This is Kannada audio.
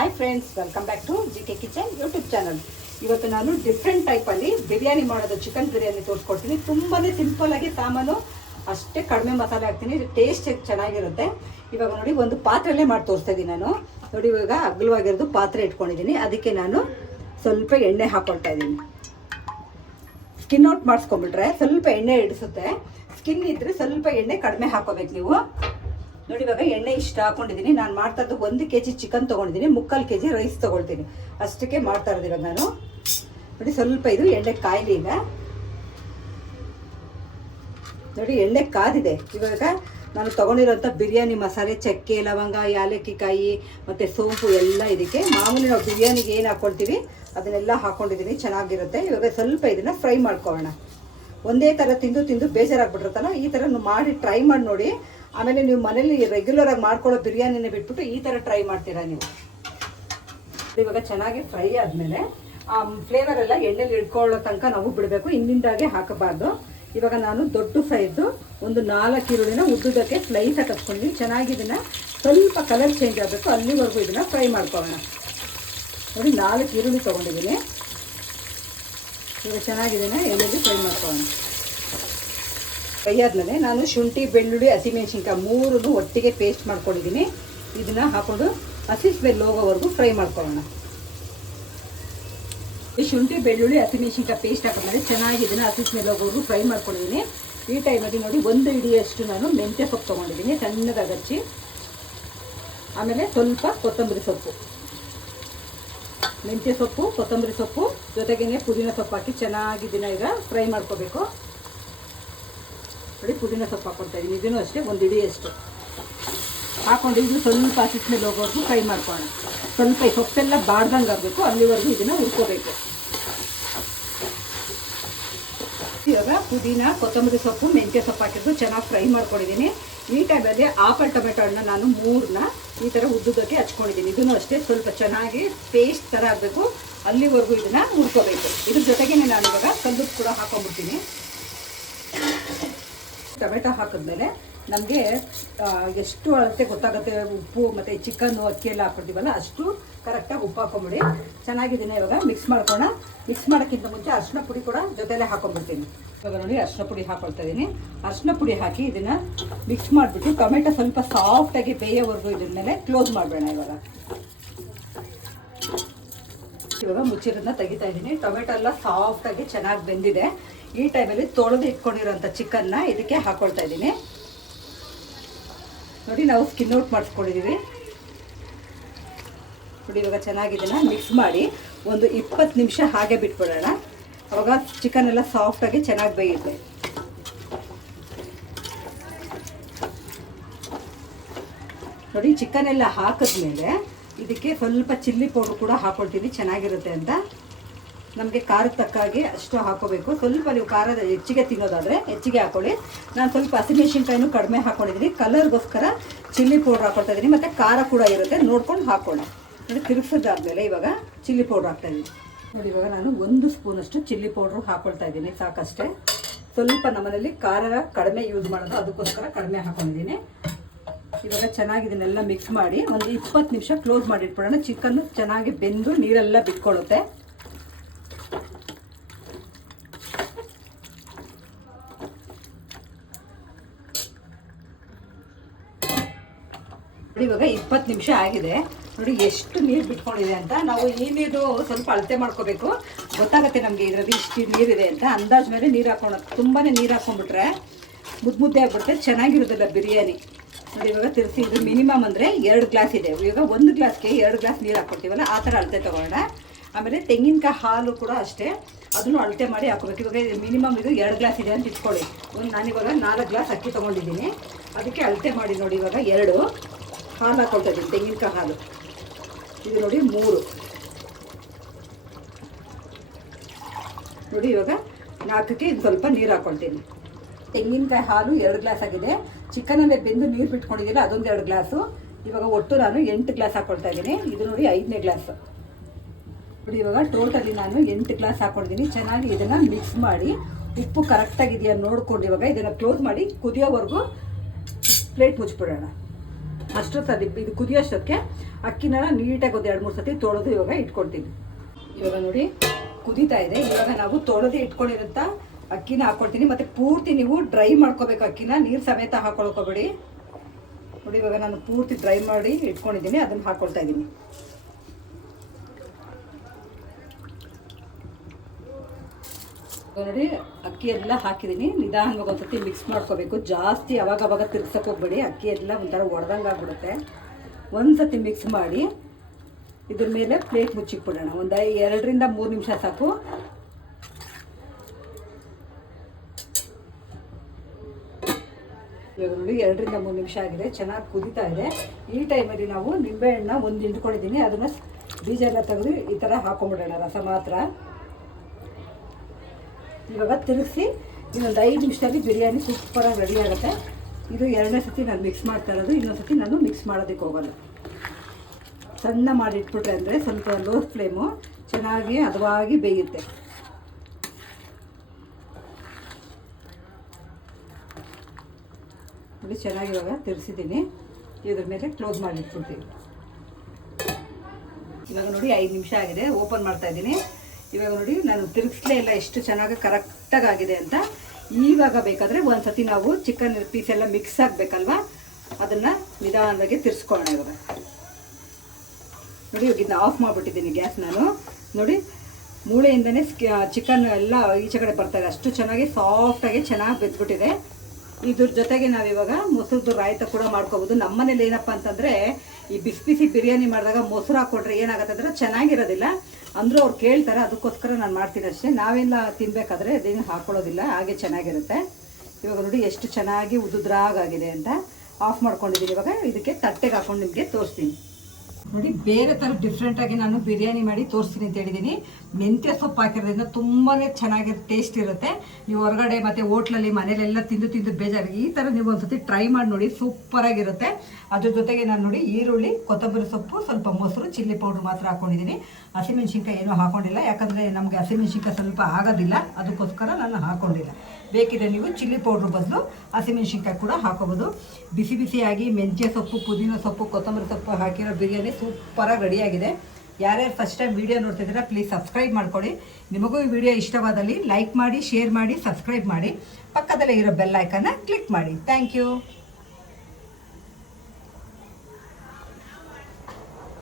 Hi friends welcome back to G K kitchen YouTube channel ಇವತ್ತು ನಾನು ಡಿಫ್ರೆಂಟ್ ಟೈಪಲ್ಲಿ ಬಿರಿಯಾನಿ ಮಾಡೋದು ಚಿಕನ್ ಬಿರಿಯಾನಿ ತೋರಿಸ್ಕೊಡ್ತೀನಿ. ತುಂಬಾ ಸಿಂಪಲ್ ಆಗಿ ಸಾಮಾನು ಅಷ್ಟೇ ಕಡಿಮೆ ಮಸಾಲೆ ಹಾಕ್ತೀನಿ. ಟೇಸ್ಟ್ ಚೆನ್ನಾಗಿರುತ್ತೆ. ಇವಾಗ ನೋಡಿ, ಒಂದು ಪಾತ್ರೆಯಲ್ಲೇ ಮಾಡಿ ತೋರಿಸ್ತಾ ಇದ್ದೀನಿ ನಾನು. ನೋಡಿ, ಇವಾಗ ಅಗಲವಾಗಿರೋದು ಪಾತ್ರೆ ಇಟ್ಕೊಂಡಿದ್ದೀನಿ ಅದಕ್ಕೆ ನಾನು ಸ್ವಲ್ಪ ಎಣ್ಣೆ ಹಾಕೊಳ್ತಾ ಇದ್ದೀನಿ ಸ್ಕಿನ್ ಔಟ್ ಮಾಡಿಸ್ಕೊಂಬಿಟ್ರೆ ಸ್ವಲ್ಪ ಎಣ್ಣೆ ಇಡಿಸುತ್ತೆ ಸ್ಕಿನ್ ಇದ್ರೆ ಸ್ವಲ್ಪ ಎಣ್ಣೆ ಕಡಿಮೆ ಹಾಕೋಬೇಕು ನೀವು. ನೋಡಿ, ಇವಾಗ ಎಣ್ಣೆ ಇಷ್ಟ ಹಾಕೊಂಡಿದ್ದೀನಿ. ನಾನು ಮಾಡ್ತಾ ಇದ್ದು ಒಂದು ಕೆ ಜಿ ಚಿಕನ್ ತೊಗೊಂಡಿದ್ದೀನಿ. ಮುಕ್ಕಾಲು ಕೆ ಜಿ ರೈಸ್ ತೊಗೊಳ್ತೀನಿ. ಅಷ್ಟಕ್ಕೆ ಮಾಡ್ತಾ ಇರೋದು ಇವಾಗ ನಾನು. ನೋಡಿ, ಸ್ವಲ್ಪ ಇದು ಎಣ್ಣೆ ಕಾಯಿಲಿ ಈಗ. ನೋಡಿ, ಎಣ್ಣೆ ಕಾದಿದೆ. ಇವಾಗ ನಾನು ತೊಗೊಂಡಿರೋಂಥ ಬಿರಿಯಾನಿ ಮಸಾಲೆ, ಚಕ್ಕೆ, ಲವಂಗ, ಯಾಲಕ್ಕಿಕಾಯಿ, ಮತ್ತು ಸೋಂಪು ಎಲ್ಲ ಇದಕ್ಕೆ. ಮಾಮೂಲಿ ನಾವು ಬಿರಿಯಾನಿಗೆ ಏನು ಹಾಕ್ಕೊಳ್ತೀವಿ ಅದನ್ನೆಲ್ಲ ಹಾಕ್ಕೊಂಡಿದ್ದೀನಿ ಚೆನ್ನಾಗಿರುತ್ತೆ. ಇವಾಗ ಸ್ವಲ್ಪ ಇದನ್ನು ಫ್ರೈ ಮಾಡ್ಕೊಳ್ಳೋಣ. ಒಂದೇ ಥರ ತಿಂದು ತಿಂದು ಬೇಜಾರಾಗ್ಬಿಟ್ಟಿರುತ್ತಲ್ಲ? ಈ ಥರ ಮಾಡಿ, ಟ್ರೈ ಮಾಡಿ ನೋಡಿ. ಆಮೇಲೆ ನೀವು ಮನೇಲಿ ರೆಗ್ಯುಲರಾಗಿ ಮಾಡ್ಕೊಳ್ಳೋ ಬಿರಿಯಾನಿನ ಬಿಟ್ಬಿಟ್ಟು ಈ ಥರ ಟ್ರೈ ಮಾಡ್ತೀರಾ ನೀವು? ಇವಾಗ ಚೆನ್ನಾಗಿ ಫ್ರೈ ಆದಮೇಲೆ, ಆ ಫ್ಲೇವರ್ ಎಲ್ಲ ಎಣ್ಣೆಲಿ ಇಟ್ಕೊಳ್ಳೋ ತನಕ ನಾವು ಬಿಡಬೇಕು. ಹಿಂದಿಂದಾಗೆ ಹಾಕಬಾರ್ದು. ಇವಾಗ ನಾನು ದೊಡ್ಡ ಸೈಜು ಒಂದು ನಾಲ್ಕು ಈರುಳ್ಳಿನ ಉದ್ದುದಕ್ಕೆ ಸ್ಲೈಸಾಗಿ ಕಟ್ಕೊಂಡು ಚೆನ್ನಾಗಿ ಇದನ್ನು ಸ್ವಲ್ಪ ಕಲರ್ ಚೇಂಜ್ ಆಗಬೇಕು. ಅಲ್ಲಿವರೆಗೂ ಇದನ್ನು ಫ್ರೈ ಮಾಡ್ಕೊಳ್ಳೋಣ. ನೋಡಿ, ನಾಲ್ಕು ಈರುಳ್ಳಿ ತೊಗೊಂಡಿದ್ದೀನಿ. ಇವಾಗ ಚೆನ್ನಾಗಿದೆ ಎಣ್ಣೆಲಿ ಫ್ರೈ ಮಾಡ್ಕೊಳ್ಳೋಣ. ಫ್ರೈ ನಾನು ಶುಂಠಿ, ಬೆಳ್ಳುಳ್ಳಿ ಹಸಿಮೆಣಸಿನ್ಕಾಯಿ ಮೂರನ್ನು ಒಟ್ಟಿಗೆ ಪೇಸ್ಟ್ ಮಾಡ್ಕೊಂಡಿದ್ದೀನಿ. ಇದನ್ನು ಹಾಕೊಂಡು ಹಸಿ ಸ್ಮೆಲ್ ಹೋಗೋವರೆಗೂ ಫ್ರೈ ಮಾಡ್ಕೊಳ್ಳೋಣ. ಈ ಶುಂಠಿ, ಬೆಳ್ಳುಳ್ಳಿ ಹಸಿಮೆಣಸಿನ್ಕಾಯಿ ಪೇಸ್ಟ್ ಹಾಕಿದ್ಮೇಲೆ ಚೆನ್ನಾಗಿ ಇದನ್ನು ಹಸಿ ಹೋಗೋವರೆಗೂ ಫ್ರೈ ಮಾಡ್ಕೊಂಡಿದ್ದೀನಿ. ಈ ಟೈಮಲ್ಲಿ ನೋಡಿ ಒಂದು ಇಡಿಯಷ್ಟು ನಾನು ಮೆಂತ್ಯ ಸೊಪ್ಪು ತೊಗೊಂಡಿದ್ದೀನಿ, ಸಣ್ಣದಾಗಿ ಹಚ್ಚಿ ಆಮೇಲೆ ಸ್ವಲ್ಪ ಕೊತ್ತಂಬರಿ ಸೊಪ್ಪು. ಮೆಂತ್ಯ ಸೊಪ್ಪು, ಕೊತ್ತಂಬರಿ ಸೊಪ್ಪು, ಜೊತೆಗೇನೆ ಪುದೀನ ಸೊಪ್ಪು ಹಾಕಿ ಚೆನ್ನಾಗಿ ದಿನ ಈಗ ಫ್ರೈ ಮಾಡ್ಕೋಬೇಕು. ನೋಡಿ ಪುದೀನ ಸೊಪ್ಪು ಹಾಕ್ಕೊಳ್ತಾ ಇದ್ದೀನಿ ಇದನ್ನು ಅಷ್ಟೇ, ಒಂದು ಇಡಿಯಷ್ಟು ಹಾಕೊಂಡು ಇದು ಸ್ವಲ್ಪ ಮೇಲೆ ಹೋಗೋವರೆಗೂ ಫ್ರೈ ಮಾಡ್ಕೊಳ್ಳೋಣ. ಸ್ವಲ್ಪ ಈ ಸೊಪ್ಪೆಲ್ಲ ಬಾಡ್ದಂಗೆ ಆಗಬೇಕು, ಅಲ್ಲಿವರೆಗೂ ಇದನ್ನು ಹುರ್ಕೋಬೇಕು. ಇವಾಗ ಪುದೀನ, ಕೊತ್ತಂಬರಿ ಸೊಪ್ಪು, ಮೆಂತ್ಯ ಸೊಪ್ಪು ಹಾಕಿದ್ದು ಚೆನ್ನಾಗಿ ಫ್ರೈ ಮಾಡ್ಕೊಂಡಿದ್ದೀನಿ ಈ ಟೈಮಲ್ಲಿ ಆಪಲ್ ಟೊಮೆಟೊ ಹಣ್ಣು ನಾನು ಮೂರನ್ನ ಈ ಥರ ಉದ್ದುದಕ್ಕೆ ಹಚ್ಕೊಂಡಿದ್ದೀನಿ ಇದನ್ನು ಅಷ್ಟೇ, ಸ್ವಲ್ಪ ಚೆನ್ನಾಗಿ ಪೇಸ್ಟ್ ಥರ ಆಗಬೇಕು. ಅಲ್ಲಿವರೆಗೂ ಇದನ್ನು ಹುರ್ಕೋಬೇಕು. ಇದ್ರ ಜೊತೆಗೆ ನಾನು ಇವಾಗ ಕಲ್ಲುಪ್ಪು ಕೂಡ ಹಾಕೊಂಡ್ಬಿಡ್ತೀನಿ. ಟೊಮೆಟೊ ಹಾಕಿದ್ಮೇಲೆ ನಮಗೆ ಎಷ್ಟು ಅಳತೆ ಗೊತ್ತಾಗುತ್ತೆ? ಉಪ್ಪು ಮತ್ತು ಚಿಕನ್ನು, ಅಕ್ಕಿ ಎಲ್ಲ ಹಾಕ್ಕೊಡ್ತೀವಲ್ಲ ಅಷ್ಟು ಕರೆಕ್ಟಾಗಿ ಉಪ್ಪು ಹಾಕೊಂಬಿಡಿ. ಚೆನ್ನಾಗಿದ್ದೀನಿ ಇವಾಗ? ಮಿಕ್ಸ್ ಮಾಡ್ಕೋಣ ಮಿಕ್ಸ್ ಮಾಡೋಕ್ಕಿಂತ ಮುಂಚೆ ಅರಿಶಿನ ಪುಡಿ ಕೂಡ ಜೊತೆಲೇ ಹಾಕೊಂಡ್ಬಿಡ್ತೀನಿ ಇವಾಗ ನೋಡಿ ಅರಿಶಿನ ಪುಡಿ ಹಾಕೊಳ್ತಾ ಇದ್ದೀನಿ ಅರಿಶಿನ ಪುಡಿ ಹಾಕಿ ಇದನ್ನು ಮಿಕ್ಸ್ ಮಾಡಿಬಿಟ್ಟು ಟೊಮೆಟೊ ಸ್ವಲ್ಪ ಸಾಫ್ಟಾಗಿ ಬೇಯೋವರೆಗೂ ಇದ್ರ ಮೇಲೆ ಕ್ಲೋಸ್ ಮಾಡಬೇಡ ಇವಾಗ. ಇವಾಗ ಮುಚ್ಚಿರೋದನ್ನ ತೆಗಿತಾ ಇದ್ದೀನಿ ಟೊಮೆಟೊ ಎಲ್ಲ ಸಾಫ್ಟಾಗಿ ಚೆನ್ನಾಗಿ ಬೆಂದಿದೆ. ಈ ಟೈಮಲ್ಲಿ ತೊಳೆದು ಇಟ್ಕೊಂಡಿರೋಂಥ ಚಿಕನ್ನ ಇದಕ್ಕೆ ಹಾಕ್ಕೊಳ್ತಾ ಇದ್ದೀನಿ. ನೋಡಿ, ನಾವು ಸ್ಕಿನ್ ಔಟ್ ಮಾಡಿಸ್ಕೊಂಡಿದ್ದೀವಿ. ನೋಡಿ, ಇವಾಗ ಚೆನ್ನಾಗಿ ಮಿಕ್ಸ್ ಮಾಡಿ ಒಂದು ಇಪ್ಪತ್ತು ನಿಮಿಷ ಹಾಗೆ ಬಿಟ್ಬಿಡೋಣ. ಅವಾಗ ಚಿಕನ್ ಎಲ್ಲ ಸಾಫ್ಟಾಗಿ ಚೆನ್ನಾಗಿ ಬೇಯುತ್ತೆ. ನೋಡಿ ಚಿಕನ್ ಎಲ್ಲ ಹಾಕಿದ್ಮೇಲೆ ಇದಕ್ಕೆ ಸ್ವಲ್ಪ ಚಿಲ್ಲಿ ಪೌಡ್ರ್ ಕೂಡ ಹಾಕೊಳ್ತೀನಿ, ಚೆನ್ನಾಗಿರುತ್ತೆ ಅಂತ. ನಮಗೆ ಖಾರದ ತಕ್ಕಾಗಿ ಅಷ್ಟು ಹಾಕೋಬೇಕು. ಸ್ವಲ್ಪ ನೀವು ಖಾರದ ಹೆಚ್ಚಿಗೆ ತಿನ್ನೋದಾದರೆ ಹೆಚ್ಚಿಗೆ ಹಾಕೊಳ್ಳಿ. ನಾನು ಸ್ವಲ್ಪ ಹಸಿಮೆಣಸಿನ್ಕಾಯಿನೂ ಕಡಿಮೆ ಹಾಕೊಂಡಿದ್ದೀನಿ. ಕಲರ್ಗೋಸ್ಕರ ಚಿಲ್ಲಿ ಪೌಡ್ರ್ ಹಾಕೊಳ್ತಾ ಇದ್ದೀನಿ. ಮತ್ತು ಖಾರ ಕೂಡ ಇರುತ್ತೆ. ನೋಡ್ಕೊಂಡು ಹಾಕೋಣ ನೋಡಿ ತಿರುಗಿಸಿದಾದ್ಮೇಲೆ ಇವಾಗ ಚಿಲ್ಲಿ ಪೌಡ್ರ್ ಹಾಕ್ತಾಯಿದ್ದೀನಿ ನೋಡಿ, ಇವಾಗ ನಾನು ಒಂದು ಸ್ಪೂನಷ್ಟು ಚಿಲ್ಲಿ ಪೌಡ್ರು ಹಾಕೊಳ್ತಾ ಇದ್ದೀನಿ. ಸಾಕಷ್ಟೇ. ಸ್ವಲ್ಪ ನಮ್ಮನೇಲಿ ಖಾರ ಕಡಿಮೆ ಯೂಸ್ ಮಾಡೋದು. ಅದಕ್ಕೋಸ್ಕರ ಕಡಿಮೆ ಹಾಕೊಂಡಿದ್ದೀನಿ. ಇವಾಗ ಚೆನ್ನಾಗಿ ಇದನ್ನೆಲ್ಲ ಮಿಕ್ಸ್ ಮಾಡಿ ಒಂದು ಇಪ್ಪತ್ತು ನಿಮಿಷ ಕ್ಲೋಸ್ ಮಾಡಿ ಇಟ್ಬಿಡೋಣ ಚಿಕನ್ನು ಚೆನ್ನಾಗಿ ಬೆಂದು ನೀರೆಲ್ಲ ಬಿಟ್ಕೊಳ್ಳುತ್ತೆ. ಇವಾಗ ಇಪ್ಪತ್ತು ನಿಮಿಷ ಆಗಿದೆ. ನೋಡಿ ಎಷ್ಟು ನೀರು ಬಿಟ್ಕೊಂಡಿದೆ ಅಂತ. ನಾವು ಈ ನೀರು ಸ್ವಲ್ಪ ಅಳತೆ ಮಾಡ್ಕೋಬೇಕು. ಗೊತ್ತಾಗುತ್ತೆ ನಮಗೆ ಇದರಲ್ಲಿ ಇಷ್ಟು ನೀರಿದೆ ಅಂತ. ಅಂದಾಜು ಮೇಲೆ ನೀರು ಹಾಕೋಣ ತುಂಬಾ ನೀರು ಹಾಕೊಂಡ್ಬಿಟ್ರೆ ಮುದ್ದು ಮುದ್ದೆ ಆಗ್ಬಿಡುತ್ತೆ. ಚೆನ್ನಾಗಿರೋದಿಲ್ಲ ಬಿರಿಯಾನಿ. ನೋಡಿ ಇವಾಗ ತಿರ್ಸಿ ಇದು ಮಿನಿಮಮ್ ಅಂದರೆ ಎರಡು ಗ್ಲಾಸ್ ಇದೆ. ಇವಾಗ ಒಂದು ಗ್ಲಾಸ್ಗೆ ಎರಡು ಗ್ಲಾಸ್ ನೀರು ಹಾಕ್ಕೊಡ್ತೀವಲ್ಲ, ಆ ಥರ ಅಳತೆ ತೊಗೊಳ್ಳೋಣ. ಆಮೇಲೆ ತೆಂಗಿನಕಾಯಿ ಹಾಲು ಕೂಡ ಅಷ್ಟೇ. ಅದನ್ನು ಅಳತೆ ಮಾಡಿ ಹಾಕೋಬೇಕು ಇವಾಗ ಮಿನಿಮಮ್ ಇದು ಎರಡು ಗ್ಲಾಸ್ ಇದೆ ಅಂತ ಇಟ್ಕೊಳ್ಳಿ. ಒಂದು ನಾನಿವಾಗ ನಾಲ್ಕು ಗ್ಲಾಸ್ ಅಕ್ಕಿ ತೊಗೊಂಡಿದ್ದೀನಿ. ಅದಕ್ಕೆ ಅಳತೆ ಮಾಡಿ ನೋಡಿ ಇವಾಗ ಎರಡು. ಹಾಲು ಹಾಕೊಳ್ತಾ ಇದ್ದೀನಿ, ತೆಂಗಿನಕಾಯಿ ಹಾಲು. ಇದು ನೋಡಿ ಮೂರು. ನೋಡಿ ಇವಾಗ ನಾಲ್ಕಕ್ಕೆ ಇದು ಸ್ವಲ್ಪ ನೀರು ಹಾಕೊಳ್ತೀನಿ. ತೆಂಗಿನಕಾಯಿ ಹಾಲು ಎರಡು ಗ್ಲಾಸ್ ಆಗಿದೆ. ಚಿಕನಲ್ಲೇ ಬೆಂದು ನೀರು ಬಿಟ್ಕೊಂಡಿದ್ದೀರ ಅದೊಂದು ಎರಡು ಗ್ಲಾಸು. ಇವಾಗ ಒಟ್ಟು ನಾನು ಎಂಟು ಗ್ಲಾಸ್ ಹಾಕೊಳ್ತಾ ಇದ್ದೀನಿ. ಇದು ನೋಡಿ ಐದನೇ ಗ್ಲಾಸ್. ನೋಡಿ ಇವಾಗ ಟೋಟಲಿ ನಾನು ಎಂಟು ಗ್ಲಾಸ್ ಹಾಕೊಂಡಿದ್ದೀನಿ. ಚೆನ್ನಾಗಿ ಇದನ್ನು ಮಿಕ್ಸ್ ಮಾಡಿ. ಉಪ್ಪು ಕರೆಕ್ಟಾಗಿದೆಯಾ ನೋಡ್ಕೊಂಡು ಇವಾಗ ಇದನ್ನು ಕ್ಲೋಸ್ ಮಾಡಿ ಕುದಿಯೋವರೆಗೂ ಪ್ಲೇಟ್ ಮುಚ್ಚಿಬಿಡೋಣ. ಅಷ್ಟೊತ್ತು ಅದು ಇದು ಕುದಿಯೋಷ್ಟಕ್ಕೆ ಅಕ್ಕಿನ ನೀಟಾಗಿ ಒಂದು ಎರಡು ಮೂರು ಸತಿ ತೊಳೆದು ಇವಾಗ ಇಟ್ಕೊಳ್ತೀವಿ ಇವಾಗ ನೋಡಿ, ಕುದೀತಾ ಇದೆ. ಇವಾಗ ನಾವು ತೊಳೆದು ಇಟ್ಕೊಂಡಿರೋಂಥ ಅಕ್ಕಿನ ಹಾಕ್ಕೊಳ್ತೀನಿ ಮತ್ತು ಪೂರ್ತಿ ನೀವು ಡ್ರೈ ಮಾಡ್ಕೋಬೇಕು ಅಕ್ಕಿನ. ನೀರು ಸಮೇತ ಹಾಕೊಳ್ಕೋಬೇಡಿ. ನೋಡಿ, ಇವಾಗ ನಾನು ಪೂರ್ತಿ ಡ್ರೈ ಮಾಡಿ ಇಟ್ಕೊಂಡಿದ್ದೀನಿ. ಅದನ್ನು ಹಾಕ್ಕೊಳ್ತಾ ಇದ್ದೀನಿ. ನೋಡಿ, ಅಕ್ಕಿ ಎಲ್ಲ ಹಾಕಿದ್ದೀನಿ ನಿಧಾನವಾಗಿ ಒಂದ್ಸತಿ ಮಿಕ್ಸ್ ಮಾಡ್ಕೋಬೇಕು. ಜಾಸ್ತಿ ಅವಾಗ ಅವಾಗ ತಿರ್ಗ್ಸಕ್ಕೆ ಹೋಗ್ಬೇಡಿ. ಅಕ್ಕಿ ಎಲ್ಲ ಒಂಥರ ಒಡೆದಂಗೆ ಆಗ್ಬಿಡುತ್ತೆ. ಒಂದು ಸತಿ ಮಿಕ್ಸ್ ಮಾಡಿ, ಇದ್ರ ಮೇಲೆ ಪ್ಲೇಟ್ ಮುಚ್ಚಿಕ್ಬಿಡೋಣ ಒಂದು ಎರಡರಿಂದ ಮೂರು ನಿಮಿಷ ಸಾಕು. ಇವಾಗ ನೋಡಿ, ಎರಡರಿಂದ ಮೂರು ನಿಮಿಷ ಆಗಿದೆ. ಚೆನ್ನಾಗಿ ಕುದೀತಾ ಇದೆ. ಈ ಟೈಮಲ್ಲಿ ನಾವು ನಿಂಬೆಹಣ್ಣ ಒಂದು ಹಿಂಡ್ಕೊಂಡಿದ್ದೀನಿ ಅದನ್ನು ಬೀಜ ಎಲ್ಲ ತೆಗೆದು ಈ ಥರ ಹಾಕೊಂಡ್ಬಿಡೋಣ ರಸ ಮಾತ್ರ. ಇವಾಗ ತಿರುಗಿಸಿ ಇನ್ನೊಂದು ಐದು ನಿಮಿಷದಲ್ಲಿ ಬಿರಿಯಾನಿ ಸೂಪರಾಗಿ ರೆಡಿ ಆಗುತ್ತೆ. ಇದು ಎರಡನೇ ಸತಿ ನಾನು ಮಿಕ್ಸ್ ಮಾಡ್ತಾ ಇರೋದು. ಇನ್ನೊಂದು ಸತಿ ನಾನು ಮಿಕ್ಸ್ ಮಾಡೋದಕ್ಕೆ ಹೋಗಲ್ಲ ಸಣ್ಣ ಮಾಡಿ ಇಟ್ಬಿಟ್ರೆ ಅಂದರೆ ಸ್ವಲ್ಪ ಲೋ ಫ್ಲೇಮು ಚೆನ್ನಾಗಿ ಹದವಾಗಿ ಬೇಯುತ್ತೆ. ನೋಡಿ, ಚೆನ್ನಾಗಿ ಇವಾಗ ತಿರ್ಸಿದ್ದೀನಿ. ಇದ್ರ ಮೇಲೆ ಕ್ಲೋಸ್ ಮಾಡಿಟ್ಬಿಡ್ತೀನಿ. ಇವಾಗ ನೋಡಿ, ಐದು ನಿಮಿಷ ಆಗಿದೆ. ಓಪನ್ ಮಾಡ್ತಾ ಇದ್ದೀನಿ. ಇವಾಗ ನೋಡಿ, ನಾನು ತಿರುಗಿಸ್ಲೇ ಇಲ್ಲ, ಎಷ್ಟು ಚೆನ್ನಾಗಿ ಕರೆಕ್ಟಾಗಿ ಆಗಿದೆ ಅಂತ. ಇವಾಗ ಬೇಕಾದರೆ ಒಂದು ಸತಿ ನಾವು ಚಿಕನ್ ಪೀಸ್ ಎಲ್ಲ ಮಿಕ್ಸ್ ಆಗಬೇಕಲ್ವ? ಅದನ್ನು ನಿಧಾನವಾಗಿ ತಿರ್ಸ್ಕೊಳ್ಳೋಣ ಇವಾಗ. ನೋಡಿ, ಇವಾಗ ಇದನ್ನ ಆಫ್ ಮಾಡಿಬಿಟ್ಟಿದ್ದೀನಿ ಗ್ಯಾಸ್ ನಾನು. ನೋಡಿ, ಮೂಳೆಯಿಂದನೇ ಚಿಕನ್ ಎಲ್ಲ ಈಚೆ ಕಡೆ ಬರ್ತಾರೆ ಅಷ್ಟು ಚೆನ್ನಾಗಿ ಸಾಫ್ಟಾಗಿ ಚೆನ್ನಾಗಿ ಬೆದ್ಬಿಟ್ಟಿದೆ. ಇದ್ರ ಜೊತೆಗೆ ನಾವಿವಾಗ ಮೊಸರು ರಾಯ್ತ ಕೂಡ ಮಾಡ್ಕೋಬೋದು. ನಮ್ಮನೇಲಿ ಏನಪ್ಪ ಅಂತಂದರೆ ಈ ಬಿಸಿ ಬಿಸಿ ಬಿರಿಯಾನಿ ಮಾಡಿದಾಗ ಮೊಸರು ಹಾಕ್ಕೊಂಡ್ರೆ ಏನಾಗುತ್ತೆ ಅಂದರೆ ಚೆನ್ನಾಗಿರೋದಿಲ್ಲ. ಅಂದರೂ ಅವ್ರು ಕೇಳ್ತಾರೆ, ಅದಕ್ಕೋಸ್ಕರ ನಾನು ಮಾಡ್ತೀನಿ ಅಷ್ಟೇ. ನಾವೆಲ್ಲ ತಿನ್ನಬೇಕಾದ್ರೆ ಅದೇನು ಹಾಕ್ಕೊಳ್ಳೋದಿಲ್ಲ ಹಾಗೆ ಚೆನ್ನಾಗಿರುತ್ತೆ. ಇವಾಗ ನೋಡಿ ಎಷ್ಟು ಚೆನ್ನಾಗಿ ಉದುದ್ರಾಗಾಗಿದೆ ಅಂತ. ಆಫ್ ಮಾಡ್ಕೊಂಡಿದ್ದೀನಿ ಇವಾಗ. ಇದಕ್ಕೆ ತಟ್ಟೆಗೆ ಹಾಕೊಂಡು ನಿಮಗೆ ತೋರಿಸ್ತೀನಿ. ನೋಡಿ, ಬೇರೆ ಥರ ಡಿಫ್ರೆಂಟಾಗಿ ನಾನು ಬಿರಿಯಾನಿ ಮಾಡಿ ತೋರಿಸ್ತೀನಿ ಅಂತ ಹೇಳಿದ್ದೀನಿ ಮೆಂತ್ಯ ಸೊಪ್ಪು ಹಾಕಿರೋದ್ರಿಂದ ತುಂಬಾ ಚೆನ್ನಾಗಿ ಟೇಸ್ಟ್ ಇರುತ್ತೆ. ನೀವು ಹೊರಗಡೆ ಮತ್ತು ಹೋಟ್ಲಲ್ಲಿ ಮನೇಲೆಲ್ಲ ತಿಂದು ತಿಂದು ಬೇಜಾರು, ಈ ಥರ ನೀವು ಒಂದ್ಸತಿ ಟ್ರೈ ಮಾಡಿ ನೋಡಿ ಸೂಪರಾಗಿರುತ್ತೆ ಅದ್ರ ಜೊತೆಗೆ ನಾನು ನೋಡಿ, ಈರುಳ್ಳಿ, ಕೊತ್ತಂಬರಿ ಸೊಪ್ಪು, ಸ್ವಲ್ಪ ಮೊಸರು ಚಿಲ್ಲಿ ಪೌಡ್ರ್ ಮಾತ್ರ ಹಾಕೊಂಡಿದ್ದೀನಿ ಹಸಿಮೆಣ್ಸಿನ್ಕಾಯಿ ಏನೂ ಹಾಕೊಂಡಿಲ್ಲ, ಯಾಕಂದರೆ ನಮಗೆ ಹಸಿಮೆಣ್ಸಿನ್ಕಾಯಿ ಸ್ವಲ್ಪ ಆಗೋದಿಲ್ಲ, ಅದಕ್ಕೋಸ್ಕರ ನಾನು ಹಾಕೊಂಡಿಲ್ಲ. ಬೇಕಿದ್ರೆ ನೀವು ಚಿಲ್ಲಿ ಪೌಡ್ರ್ ಬದಲು ಹಸಿಮೆಣ್ಸಿನ್ಕಾಯಿ ಕೂಡ ಹಾಕೋಬೋದು. ಬಿಸಿ ಬಿಸಿಯಾಗಿ ಮೆಂತ್ಯ ಸೊಪ್ಪು, ಪುದೀನ ಸೊಪ್ಪು, ಕೊತ್ತಂಬರಿ ಸೊಪ್ಪು ಹಾಕಿರೋ ಬಿರಿಯಾನಿ ಸೂಪರಾಗಿ ರೆಡಿಯಾಗಿದೆ. ಯಾರ್ಯಾರು ಫಸ್ಟ್ ಟೈಮ್ ವೀಡಿಯೋ ನೋಡ್ತಿದ್ದೀರಾ ಪ್ಲೀಸ್ ಸಬ್ಸ್ಕ್ರೈಬ್ ಮಾಡ್ಕೊಳ್ಳಿ. ನಿಮಗೂ ಈ ವಿಡಿಯೋ ಇಷ್ಟವಾದಲ್ಲಿ ಲೈಕ್ ಮಾಡಿ ಶೇರ್ ಮಾಡಿ ಸಬ್ಸ್ಕ್ರೈಬ್ ಮಾಡಿ. ಪಕ್ಕದಲ್ಲೇ ಇರೋ ಬೆಲ್ ಐಕನ್ನ ಕ್ಲಿಕ್ ಮಾಡಿ. Thank you